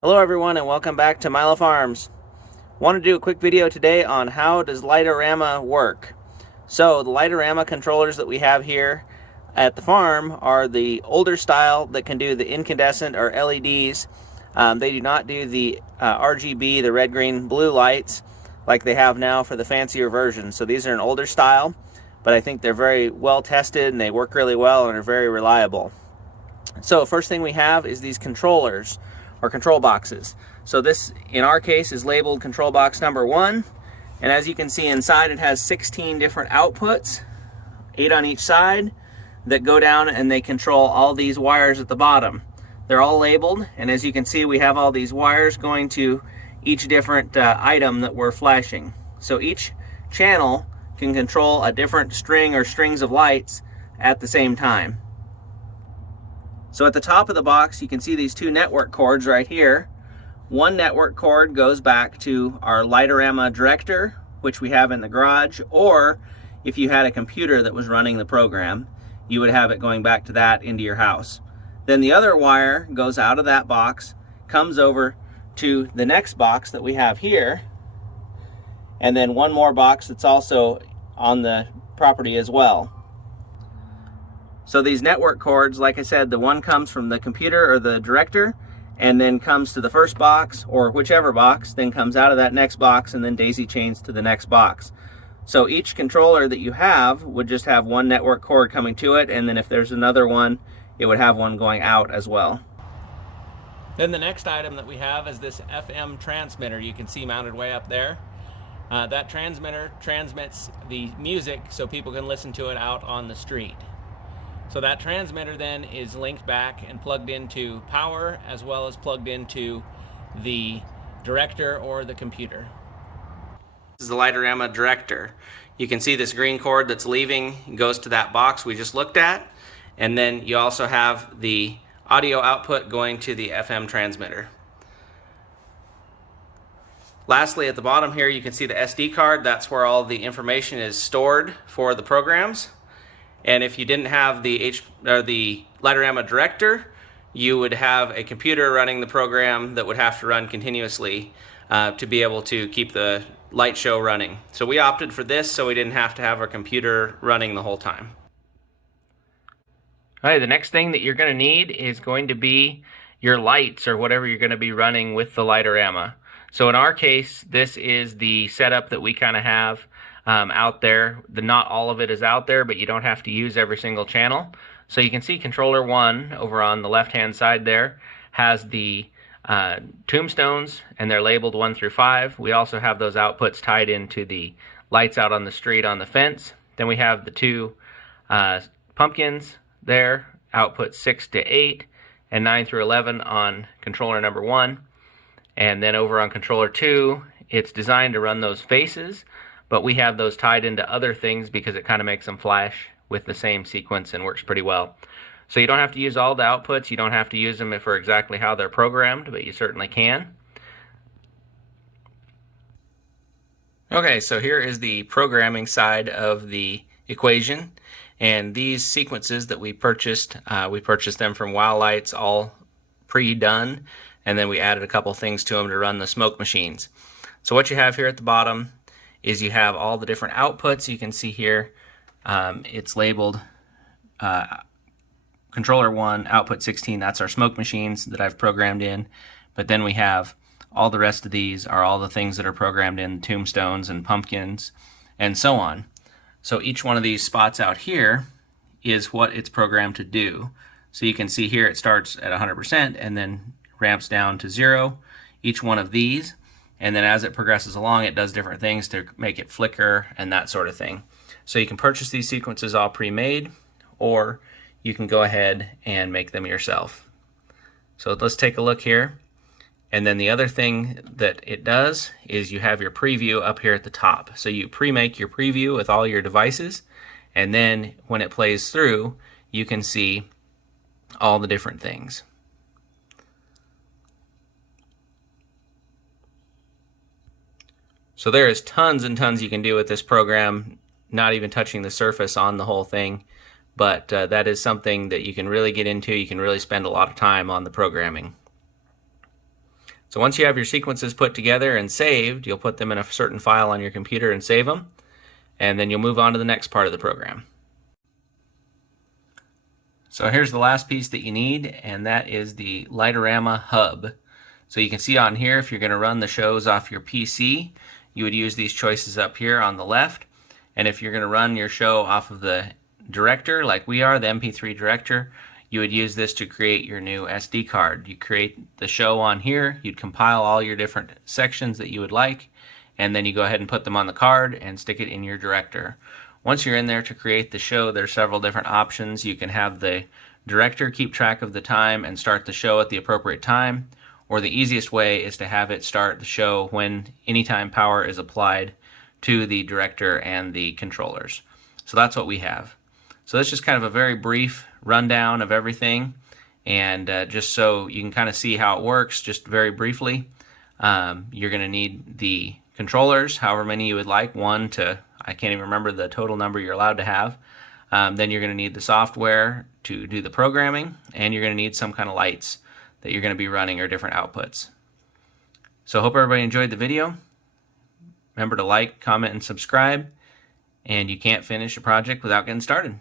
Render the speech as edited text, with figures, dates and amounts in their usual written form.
Hello everyone and welcome back to Milo Farms. Want to do a quick video today on how does Light-O-Rama work. So the Light-O-Rama controllers that we have here at the farm are the older style that can do the incandescent or LEDs. They do not do the RGB, the red, green, blue lights like they have now for the fancier versions. So these are an older style, but I think they're very well tested and they work really well and are very reliable. So first thing we have is these controllers or control boxes. So this in our case is labeled control box number 1, and as you can see inside it has 16 different outputs, 8 on each side, that go down and they control all these wires at the bottom. They're all labeled, and as you can see we have all these wires going to each different item that we're flashing. So each channel can control a different string or strings of lights at the same time. So at the top of the box you can see these two network cords right here. One network cord goes back to our LightORama Director, which we have in the garage, or if you had a computer that was running the program, you would have it going back to that into your house. Then the other wire goes out of that box, comes over to the next box that we have here, and then one more box that's also on the property as well. So these network cords, like I said, the one comes from the computer or the director and then comes to the first box or whichever box, then comes out of that next box and then daisy chains to the next box. So each controller that you have would just have one network cord coming to it, and then if there's another one, it would have one going out as well. Then the next item that we have is this FM transmitter you can see mounted way up there. That transmitter transmits the music so people can listen to it out on the street. So that transmitter then is linked back and plugged into power as well as plugged into the director or the computer. This is the LightORama Director. You can see this green cord that's leaving goes to that box we just looked at, and then you also have the audio output going to the FM transmitter. Lastly, at the bottom here you can see the SD card. That's where all the information is stored for the programs. And if you didn't have the LightORama Director, you would have a computer running the program that would have to run continuously to be able to keep the light show running. So we opted for this so we didn't have to have our computer running the whole time. All right, the next thing that you're going to need is going to be your lights or whatever you're going to be running with the LightORama. So in our case, this is the setup that we kind of have out there. Not all of it is out there, but you don't have to use every single channel. So you can see controller 1 over on the left hand side there has the tombstones, and they're labeled 1 through 5. We also have those outputs tied into the lights out on the street on the fence. Then we have the two pumpkins there, output 6 to 8 and 9 through 11 on controller number 1. And then over on controller 2, it's designed to run those faces, but we have those tied into other things because it kind of makes them flash with the same sequence and works pretty well. So you don't have to use all the outputs, you don't have to use them for exactly how they're programmed, but you certainly can. Okay, so here is the programming side of the equation, and these sequences that we purchased them from Wow Lights, all pre-done, and then we added a couple things to them to run the smoke machines. So what you have here at the bottom is you have all the different outputs. You can see here it's labeled controller 1 output 16. That's our smoke machines that I've programmed in, but then we have all the rest of these are all the things that are programmed in tombstones and pumpkins and so on. So each one of these spots out here is what it's programmed to do. So you can see here it starts at 100% and then ramps down to 0, each one of these. And then as it progresses along, it does different things to make it flicker and that sort of thing. So you can purchase these sequences all pre-made, or you can go ahead and make them yourself. So let's take a look here. And then the other thing that it does is you have your preview up here at the top. So you pre-make your preview with all your devices, and then when it plays through, you can see all the different things. So there is tons and tons you can do with this program, not even touching the surface on the whole thing, but that is something that you can really get into. You can really spend a lot of time on the programming. So once you have your sequences put together and saved, you'll put them in a certain file on your computer and save them, and then you'll move on to the next part of the program. So here's the last piece that you need, and that is the Light-O-Rama hub. So you can see on here, if you're going to run the shows off your PC, you would use these choices up here on the left. And if you're going to run your show off of the director, like we are, the MP3 director, you would use this to create your new SD card. You create the show on here, you'd compile all your different sections that you would like, and then you go ahead and put them on the card and stick it in your director. Once you're in there to create the show, there's several different options. You can have the director keep track of the time and start the show at the appropriate time, or the easiest way is to have it start the show when anytime power is applied to the director and the controllers. So that's what we have. So that's just kind of a very brief rundown of everything, and just so you can kind of see how it works, just very briefly, you're going to need the controllers, however many you would like, 1 to, I can't even remember the total number you're allowed to have. Then you're going to need the software to do the programming, and you're going to need some kind of lights that you're going to be running or different outputs. So I hope everybody enjoyed the video. Remember to like, comment, and subscribe, and you can't finish a project without getting started.